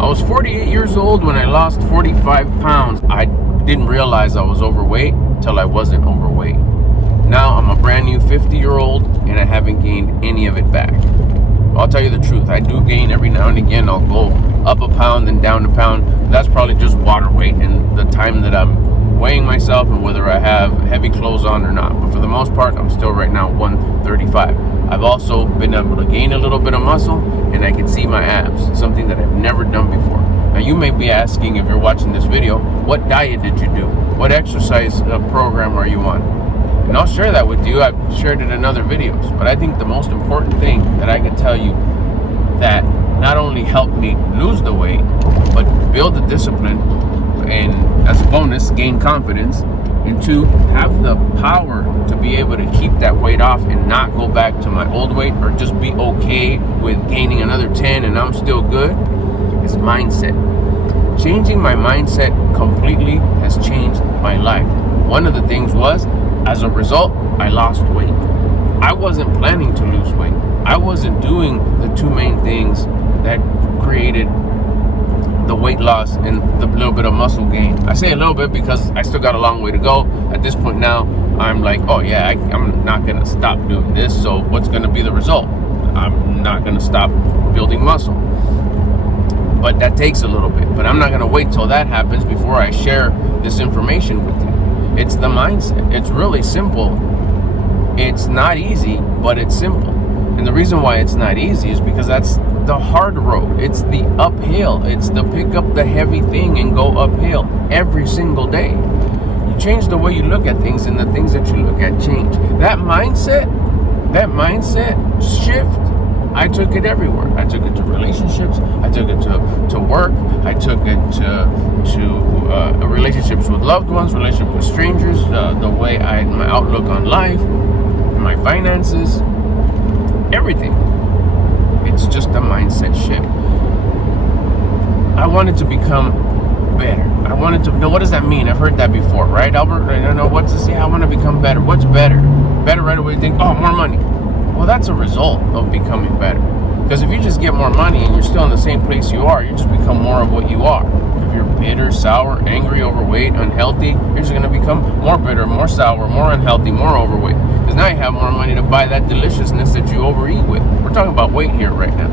I was 48 years old when I lost 45 pounds. I didn't realize I was overweight till I wasn't overweight. Now I'm a brand new 50-year-old and I haven't gained any of it back. I'll tell you the truth, I do gain every now and again. I'll go up a pound and down a pound. That's probably just water weight and the time that I'm weighing myself and whether I have heavy clothes on or not. But for the most part, I'm still right now 135. I've also been able to gain a little bit of muscle and I can see my abs, something that I've never done before. Now you may be asking, if you're watching this video, what diet did you do? What exercise program are you on? And I'll share that with you. I've shared it in other videos. But I think the most important thing that I can tell you that not only helped me lose the weight, but build the discipline and, as a bonus, gain confidence, and two, have the power to be able to keep that weight off and not go back to my old weight or just be okay with gaining another 10 and I'm still good, is mindset. Changing my mindset completely has changed my life. One of the things was, as a result, I lost weight. I wasn't planning to lose weight. I wasn't doing the two main things that created the weight loss and the little bit of muscle gain. I say a little bit because I still got a long way to go. At this point now, I'm like, oh yeah, I'm not gonna stop doing this. So what's gonna be the result? I'm not gonna stop building muscle. But that takes a little bit. But I'm not gonna wait till that happens before I share this information with you. It's the mindset. It's really simple. It's not easy, but it's simple. And the reason why it's not easy is because that's the hard road. It's the uphill. It's the pick up the heavy thing and go uphill every single day. You change the way you look at things and the things that you look at change. That mindset shift, I took it everywhere. I took it to relationships. I took it to work. I took it to relationships with loved ones, relationships with strangers, the way my outlook on life, my finances, everything. It's just a mindset shift. I wanted to become better. I wanted to know, what does that mean? I've heard that before, right, Albert? I don't know what to say. I want to become better. What's better? Better right away, think, oh, more money. Well, that's a result of becoming better. Because if you just get more money and you're still in the same place you are, you just become more of what you are. If you're bitter, sour, angry, overweight, unhealthy, you're just going to become more bitter, more sour, more unhealthy, more overweight. Because now you have more money to buy that deliciousness that you overeat with. We're talking about weight here right now.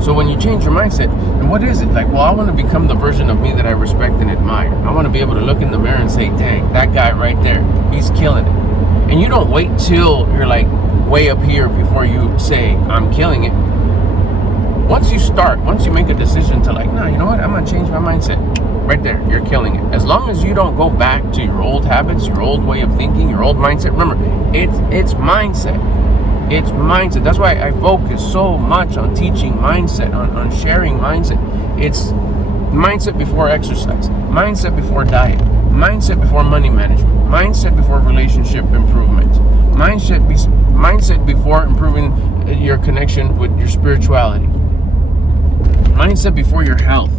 So when you change your mindset, and what is it? Like, well, I want to become the version of me that I respect and admire. I want to be able to look in the mirror and say, dang, that guy right there, he's killing it. And you don't wait till you're like way up here before you say, I'm killing it. Once you make a decision to like, no, you know what? I'm going to change my mindset. Right there, you're killing it. As long as you don't go back to your old habits, your old way of thinking, your old mindset. Remember, it's mindset. It's mindset. That's why I focus so much on teaching mindset, on sharing mindset. It's mindset before exercise, mindset before diet, mindset before money management, mindset before relationship improvement, mindset before improving your connection with your spirituality, mindset before your health,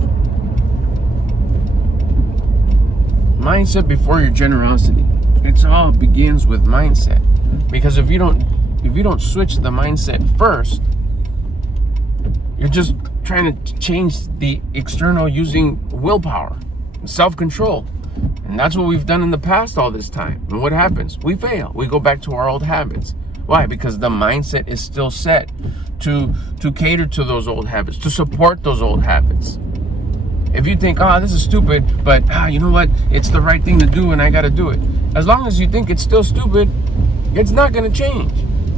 mindset before your generosity. It all begins with mindset. Because if you don't switch the mindset first, you're just trying to change the external using willpower, self-control. And that's what we've done in the past all this time. And what happens? We fail. We go back to our old habits. Why? Because the mindset is still set to cater to those old habits, to support those old habits. If you think, this is stupid, but you know what? It's the right thing to do and I got to do it. As long as you think it's still stupid, it's not going to change.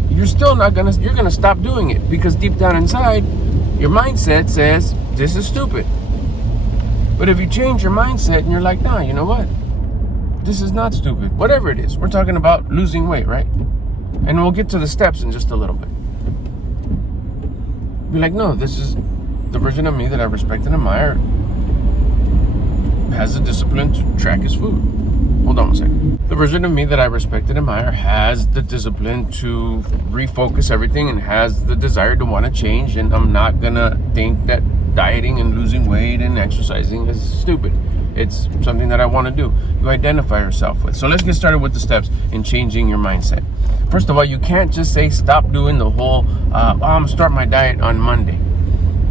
You're going to stop doing it because deep down inside, your mindset says, this is stupid. But if you change your mindset and you're like, nah, you know what? This is not stupid. Whatever it is. We're talking about losing weight, right? And we'll get to the steps in just a little bit. Be like, no, this is the version of me that I respect and admire. Has the discipline to track his food. Hold on a second. The version of me that I respect and admire has the discipline to refocus everything and has the desire to want to change. And I'm not going to think that dieting and losing weight and exercising is stupid. It's something that I want to do. You identify yourself with. So let's get started with the steps in changing your mindset. First of all, you can't just say stop doing the whole, I'm going to start my diet on Monday.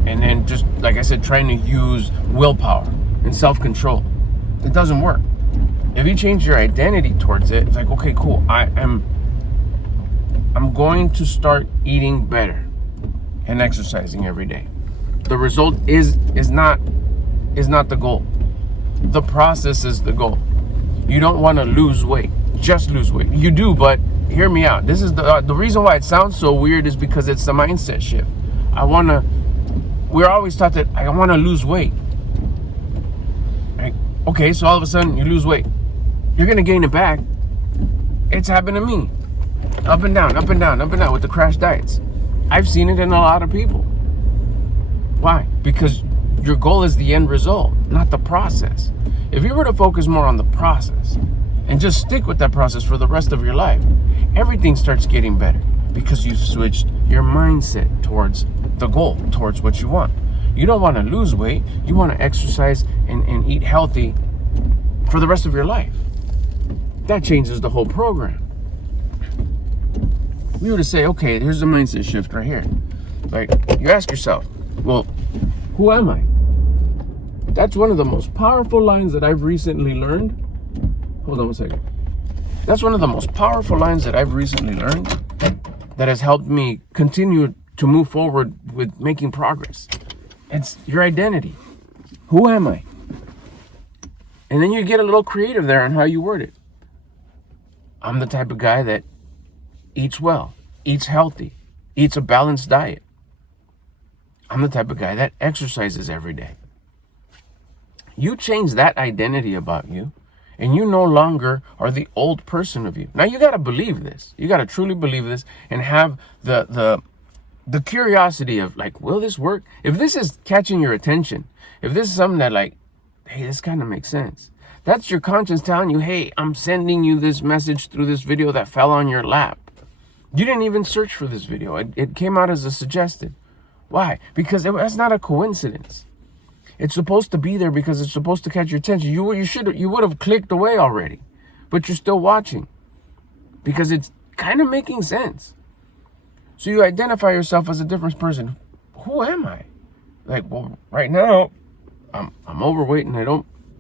and then just, like I said, trying to use willpower and self-control. It doesn't work. If you change your identity towards it, it's like, okay, cool, I'm going to start eating better and exercising every day. The result is not the goal. The process is the goal. You don't want to lose weight, just lose weight. You do, but hear me out. This is the reason why it sounds so weird is because it's the mindset shift. We're always taught that I want to lose weight. Like, okay, so all of a sudden you lose weight. You're going to gain it back. It's happened to me. Up and down, up and down, up and down with the crash diets. I've seen it in a lot of people. Why? Because your goal is the end result, not the process. If you were to focus more on the process and just stick with that process for the rest of your life, everything starts getting better because you've switched your mindset towards the goal, towards what you want. You don't want to lose weight. You want to exercise and eat healthy for the rest of your life. That changes the whole program. We were to say, okay, here's the mindset shift right here. Like, you ask yourself, well, who am I? That's one of the most powerful lines that I've recently learned. Hold on one second. That's one of the most powerful lines that I've recently learned that has helped me continue to move forward with making progress. It's your identity. Who am I? And then you get a little creative there on how you word it. I'm the type of guy that eats well, eats healthy, eats a balanced diet. I'm the type of guy that exercises every day. You change that identity about you, and you no longer are the old person of you. Now you got to believe this. You got to truly believe this and have the curiosity of like, will this work? If this is catching your attention, if this is something that like, hey, this kind of makes sense. That's your conscience telling you, hey, I'm sending you this message through this video that fell on your lap. You didn't even search for this video. It came out as a suggested. Why? Because that's not a coincidence. It's supposed to be there because it's supposed to catch your attention. You would have clicked away already, but you're still watching because it's kind of making sense. So you identify yourself as a different person. Who am I? Like, well, right now, I'm overweight and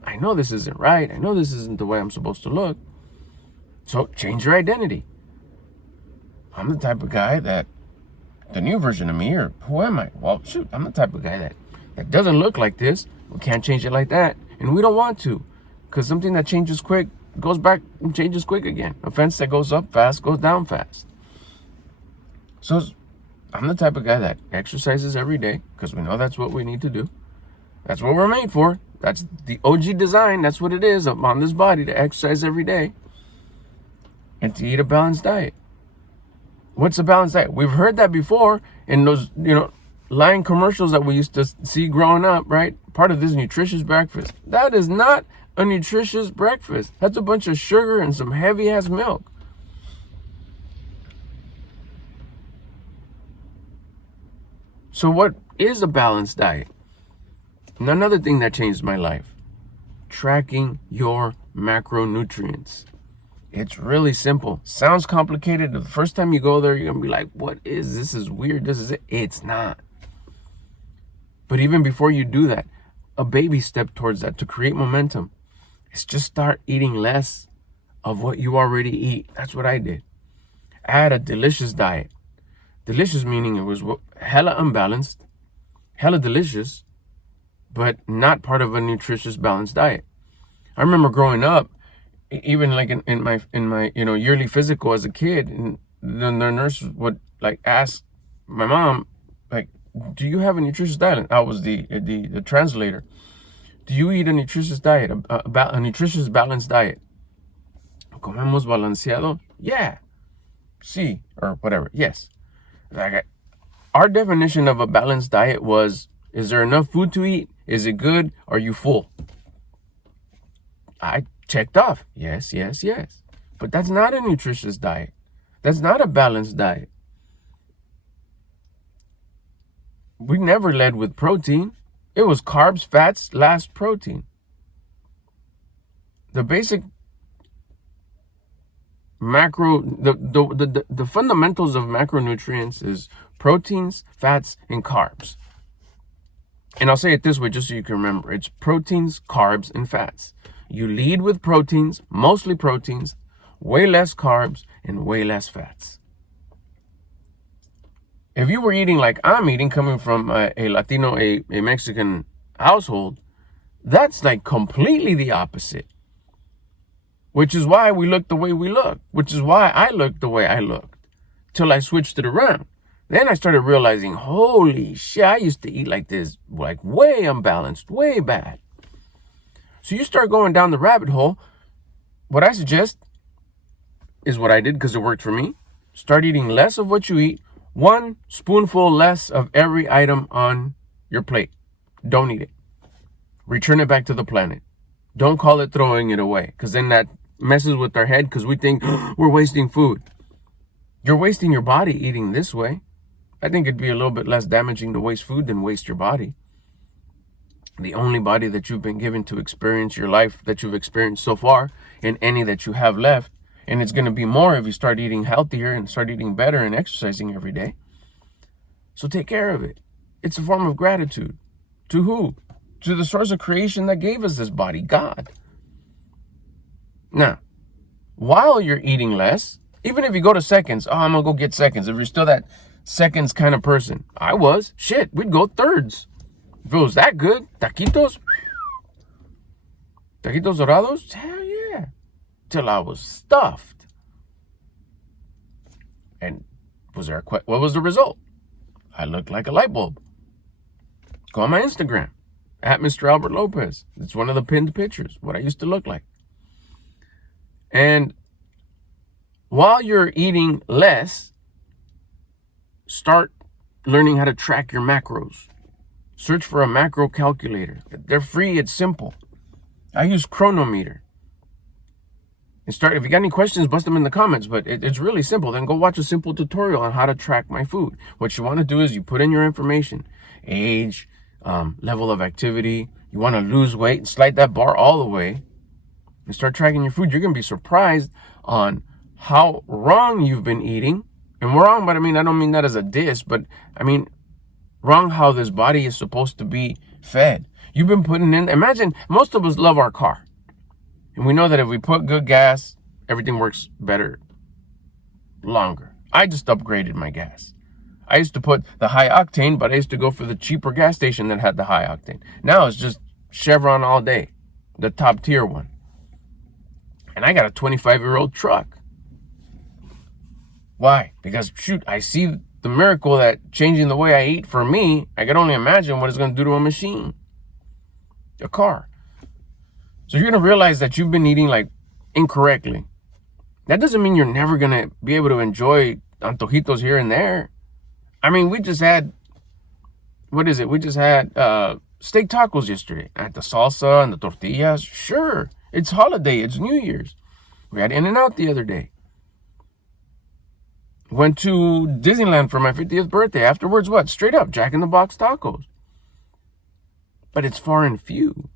I know this isn't right. I know this isn't the way I'm supposed to look. So change your identity. I'm the type of guy that the new version of me, or who am I? Well, shoot, I'm the type of guy that doesn't look like this. We can't change it like that. And we don't want to, because something that changes quick goes back and changes quick again. A fence that goes up fast goes down fast. So I'm the type of guy that exercises every day because we know that's what we need to do. That's what we're made for. That's the OG design. That's what it is on this body, to exercise every day and to eat a balanced diet. What's a balanced diet? We've heard that before in those, lying commercials that we used to see growing up, right? Part of this nutritious breakfast. That is not a nutritious breakfast. That's a bunch of sugar and some heavy ass milk. So what is a balanced diet? And another thing that changed my life, tracking your macronutrients. It's really simple. Sounds complicated. The first time you go there, you're going to be like, what is this? This is weird. This is it. It's not. But even before you do that, a baby step towards that to create momentum is just start eating less of what you already eat. That's what I did. I had a delicious diet. Delicious meaning it was hella unbalanced, hella delicious, but not part of a nutritious balanced diet. I remember growing up, even like in my yearly physical as a kid, and then the nurse would like ask my mom, like, do you have a nutritious diet? I was the translator. Do you eat a nutritious diet, a nutritious balanced diet? Comemos balanceado? Yeah. Sí, or whatever. Yes. Like, our definition of a balanced diet was, is there enough food to eat? Is it good? Are you full? I checked off. Yes. But that's not a nutritious diet. That's not a balanced diet. We never led with protein. It was carbs, fats, last protein. The basic the fundamentals of macronutrients is proteins, fats, and carbs. And I'll say it this way just so you can remember. It's proteins, carbs, and fats. You lead with proteins, mostly proteins, way less carbs, and way less fats. If you were eating like I'm eating, coming from a Latino, a Mexican household, that's like completely the opposite. Which is why we look the way we look. Which is why I looked the way I looked. Till I switched it around. Then I started realizing, holy shit, I used to eat like this, like way unbalanced, way bad. So you start going down the rabbit hole. What I suggest is what I did because it worked for me. Start eating less of what you eat. 1 spoonful less of every item on your plate. Don't eat it. Return it back to the planet. Don't call it throwing it away, because then that messes with our head because we think we're wasting food. You're wasting your body eating this way. I think it'd be a little bit less damaging to waste food than waste your body. The only body that you've been given to experience your life that you've experienced so far, and any that you have left. And it's going to be more if you start eating healthier and start eating better and exercising every day. So take care of it. It's a form of gratitude. To who? To the source of creation that gave us this body, God. Now, while you're eating less, even if you go to seconds, I'm going to go get seconds. If you're still that seconds kind of person. I was. Shit, we'd go thirds. If it was that good, taquitos dorados, hell yeah. Till I was stuffed. And what was the result? I looked like a light bulb. Go on my Instagram, at Mr. Albert Lopez. It's one of the pinned pictures, what I used to look like. And while you're eating less, start learning how to track your macros. Search for a macro calculator. They're free, it's simple. I use Chronometer. And if you got any questions, bust them in the comments, but it's really simple. Then go watch a simple tutorial on how to track my food. What you want to do is you put in your information, age, level of activity. You want to lose weight and slide that bar all the way and start tracking your food. You're going to be surprised on how wrong you've been eating. And wrong, but I don't mean that as a diss, but I mean wrong how this body is supposed to be fed. You've been putting in, imagine, most of us love our car. And we know that if we put good gas, everything works better, longer. I just upgraded my gas. I used to put the high octane, but I used to go for the cheaper gas station that had the high octane. Now it's just Chevron all day, the top tier one. And I got a 25-year-old truck. Why? Because, shoot, I see the miracle that changing the way I eat for me, I can only imagine what it's going to do to a machine, a car. So you're going to realize that you've been eating like incorrectly. That doesn't mean you're never going to be able to enjoy antojitos here and there. We just had, We just had steak tacos yesterday. I had the salsa and the tortillas. Sure, it's holiday. It's New Year's. We had In-N-Out the other day. Went to Disneyland for my 50th birthday. Afterwards, what? Straight up, Jack in the Box tacos. But it's far and few.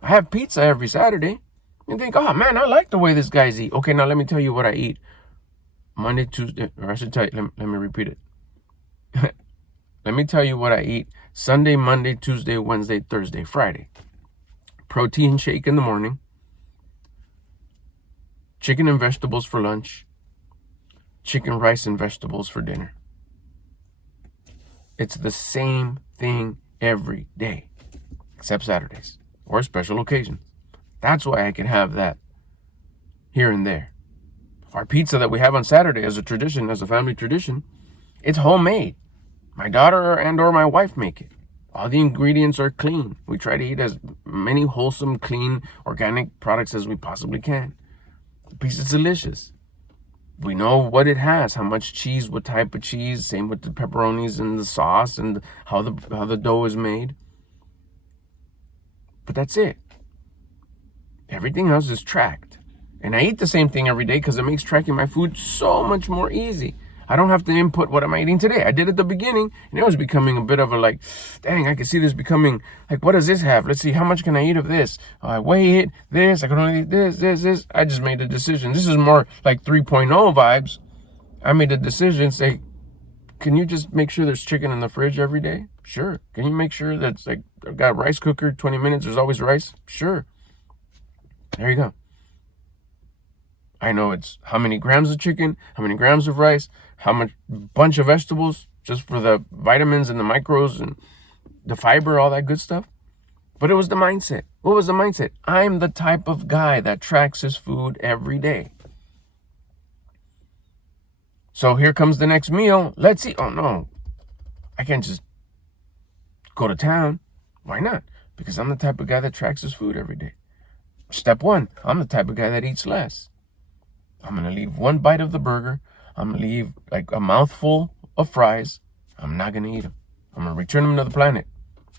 I have pizza every Saturday. And think, oh man, I like the way this guy's eat. Okay, now let me tell you what I eat. Monday, Tuesday, or I should tell you, let me repeat it. Let me tell you what I eat. Sunday, Monday, Tuesday, Wednesday, Thursday, Friday. Protein shake in the morning. Chicken and vegetables for lunch. Chicken, rice, and vegetables for dinner. It's the same thing every day, except Saturdays or special occasions. That's why I can have that here and there. Our pizza that we have on Saturday as a tradition, as a family tradition, it's homemade. My daughter and or my wife make it. All the ingredients are clean. We try to eat as many wholesome, clean, organic products as we possibly can. The pizza's delicious. We know what it has, how much cheese, what type of cheese, same with the pepperonis and the sauce and how the dough is made. But that's it. Everything else is tracked. And I eat the same thing every day because it makes tracking my food so much more easy. I don't have to input what am I eating today. I did at the beginning, and it was becoming a bit of a dang, I can see this becoming, what does this have? Let's see, how much can I eat of this? I weigh it, this, I can only eat this. I just made a decision. This is more like 3.0 vibes. I made a decision, say, can you just make sure there's chicken in the fridge every day? Sure. Can you make sure that's I've got a rice cooker, 20 minutes, there's always rice. Sure. There you go. I know it's how many grams of chicken, how many grams of rice, how much bunch of vegetables, just for the vitamins and the micros and the fiber, all that good stuff. But it was the mindset. What was the mindset? I'm the type of guy that tracks his food every day. So here comes the next meal. Let's eat. Oh no, I can't just go to town. Why not? Because I'm the type of guy that tracks his food every day. Step one, I'm the type of guy that eats less. I'm going to leave one bite of the burger. I'm going to leave like a mouthful of fries. I'm not going to eat them. I'm going to return them to the planet,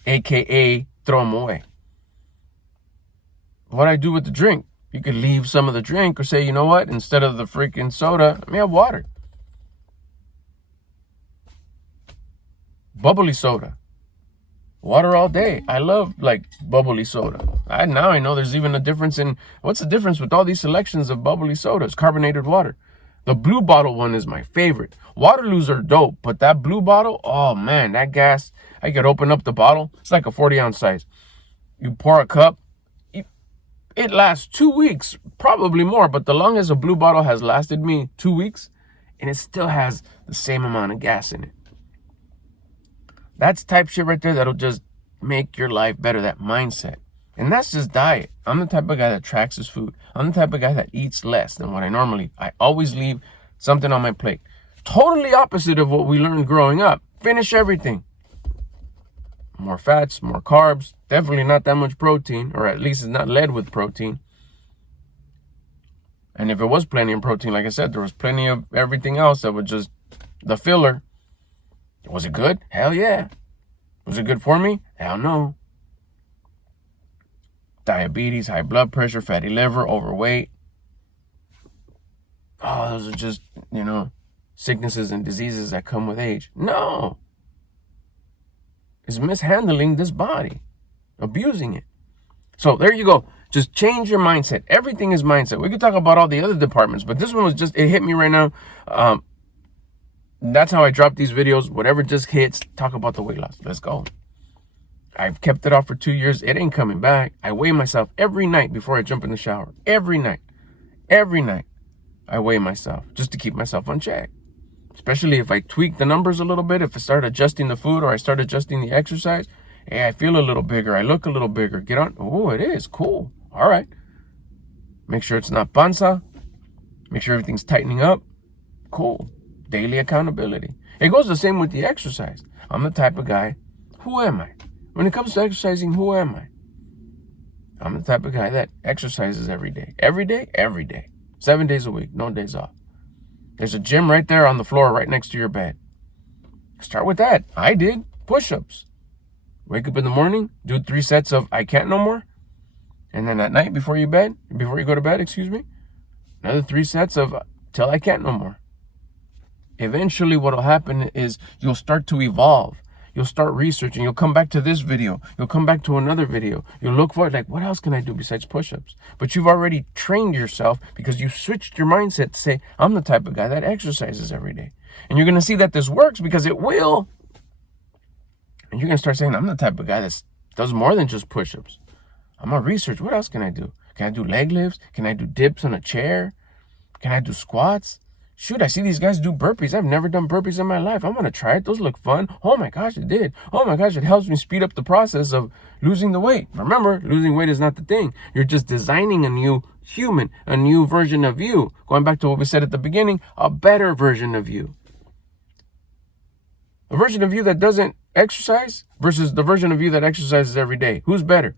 AKA throw them away. What I do with the drink, you could leave some of the drink or say, you know what, instead of the freaking soda, let me have water. Bubbly soda. Water all day. I love like bubbly soda. Now I know there's even a difference in, what's the difference with all these selections of bubbly sodas? Carbonated water. The blue bottle one is my favorite. Waterloos are dope, but that blue bottle, oh man, that gas, I could open up the bottle. It's like a 40-ounce size. You pour a cup. It lasts 2 weeks, probably more, but the longest a blue bottle has lasted me 2 weeks, and it still has the same amount of gas in it. That's type shit right there that'll just make your life better, that mindset. And that's just diet. I'm the type of guy that tracks his food. I'm the type of guy that eats less than what I always leave something on my plate. Totally opposite of what we learned growing up. Finish everything. More fats, more carbs, definitely not that much protein, or at least it's not led with protein. And if it was plenty of protein, like I said, there was plenty of everything else that was just the filler. Was it good? Hell yeah. Was it good for me? Hell no. Diabetes, high blood pressure, fatty liver, overweight. Oh, those are just, sicknesses and diseases that come with age. No. It's mishandling this body, abusing it. So there you go. Just change your mindset. Everything is mindset. We could talk about all the other departments, but this one was just, it hit me right now. That's how I drop these videos. Whatever just hits, talk about the weight loss. Let's go. I've kept it off for 2 years. It ain't coming back. I weigh myself every night before I jump in the shower. Every night. Every night. I weigh myself just to keep myself on check. Especially if I tweak the numbers a little bit, if I start adjusting the food or I start adjusting the exercise. Hey, I feel a little bigger. I look a little bigger. Get on. Oh, it is. Cool. All right. Make sure it's not panza. Make sure everything's tightening up. Cool. Daily accountability. It goes the same with the exercise. I'm the type of guy. Who am I? When it comes to exercising, who am I? I'm the type of guy that exercises every day. Every day? Every day. 7 days a week. No days off. There's a gym right there on the floor right next to your bed. Start with that. I did. Push-ups. Wake up in the morning, do 3 sets of I can't no more. And then at night before you go to bed, another 3 sets of till I can't no more. Eventually what will happen is you'll start to evolve. You'll start researching. You'll come back to this video. You'll come back to another video. You'll look for it like, what else can I do besides push-ups? But you've already trained yourself because you switched your mindset to say, I'm the type of guy that exercises every day. And you're going to see that this works because it will. And you're going to start saying, I'm the type of guy that does more than just push-ups. I'm going to research. What else can I do? Can I do leg lifts? Can I do dips on a chair? Can I do squats? Shoot, I see these guys do burpees. I've never done burpees in my life. I'm going to try it. Those look fun. Oh my gosh, it did. Oh my gosh, it helps me speed up the process of losing the weight. Remember, losing weight is not the thing. You're just designing a new human, a new version of you. Going back to what we said at the beginning, a better version of you. A version of you that doesn't exercise versus the version of you that exercises every day. Who's better?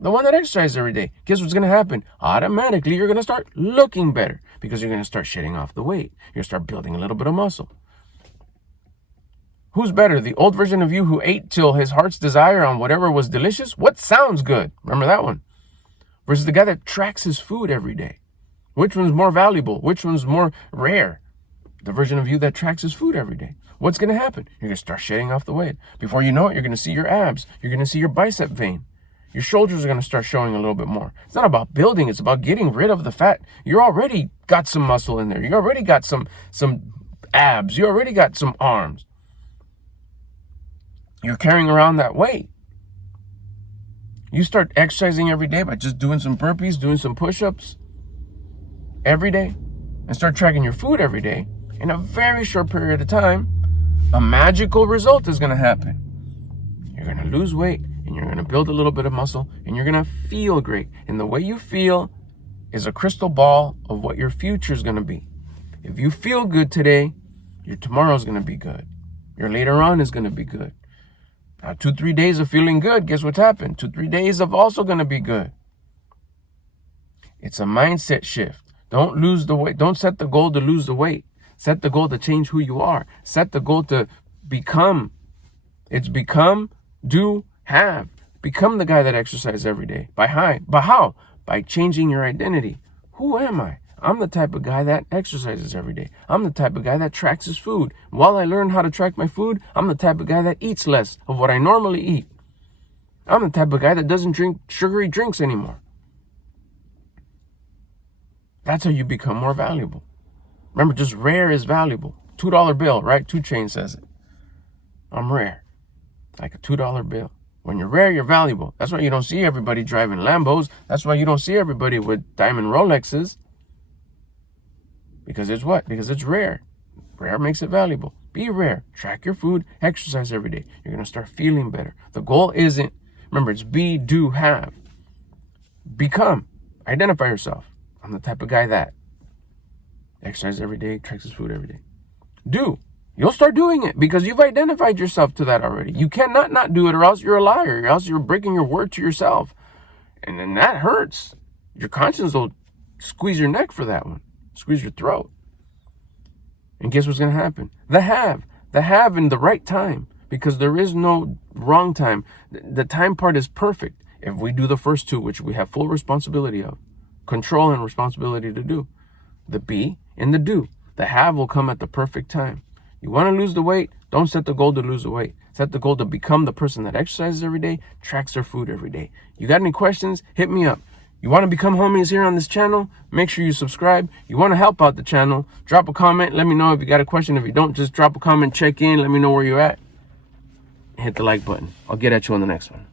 The one that exercises every day. Guess what's going to happen? Automatically, you're going to start looking better because you're going to start shedding off the weight. You're going to start building a little bit of muscle. Who's better? The old version of you who ate till his heart's desire on whatever was delicious? What sounds good? Remember that one? Versus the guy that tracks his food every day. Which one's more valuable? Which one's more rare? The version of you that tracks his food every day. What's going to happen? You're going to start shedding off the weight. Before you know it, you're going to see your abs. You're going to see your bicep vein. Your shoulders are going to start showing a little bit more. It's not about building. It's about getting rid of the fat. You already got some muscle in there. You already got some abs. You already got some arms. You're carrying around that weight. You start exercising every day by just doing some burpees, doing some push-ups every day, and start tracking your food every day. In a very short period of time, a magical result is going to happen. You're going to lose weight, and you're going to build a little bit of muscle, and you're going to feel great. And the way you feel is a crystal ball of what your future is going to be. If you feel good today, your tomorrow is going to be good. Your later on is going to be good. Now, 2-3 days of feeling good, guess what's happened? 2-3 days of also going to be good. It's a mindset shift. Don't lose the weight. Don't set the goal to lose the weight. Set the goal to change who you are. Set the goal to become. It's become, do, have. Become the guy that exercises every day. By how? By changing your identity. Who am I? I'm the type of guy that exercises every day. I'm the type of guy that tracks his food. While I learn how to track my food, I'm the type of guy that eats less of what I normally eat. I'm the type of guy that doesn't drink sugary drinks anymore. That's how you become more valuable. Remember, just rare is valuable. $2 bill, right? 2 Chainz says it. I'm rare. Like a $2 bill. When you're rare, you're valuable. That's why you don't see everybody driving Lambos. That's why you don't see everybody with diamond Rolexes. Because it's what? Because it's rare. Rare makes it valuable. Be rare. Track your food. Exercise every day. You're going to start feeling better. The goal isn't, remember, it's be, do, have. Become. Identify yourself. I'm the type of guy that exercises every day, tracks his food every day. Do. You'll start doing it because you've identified yourself to that already. You cannot not do it, or else you're a liar, or else you're breaking your word to yourself. And then that hurts. Your conscience will squeeze your neck for that one. Squeeze your throat. And guess what's going to happen? The have in the right time, because there is no wrong time. The time part is perfect if we do the first two, which we have full responsibility of, control and responsibility to do. The be and the do. The have will come at the perfect time. You want to lose the weight? Don't set the goal to lose the weight. Set the goal to become the person that exercises every day, tracks their food every day. You got any questions? Hit me up. You want to become homies here on this channel? Make sure you subscribe. You want to help out the channel? Drop a comment. Let me know if you got a question. If you don't, just drop a comment, check in. Let me know where you're at. Hit the like button. I'll get at you on the next one.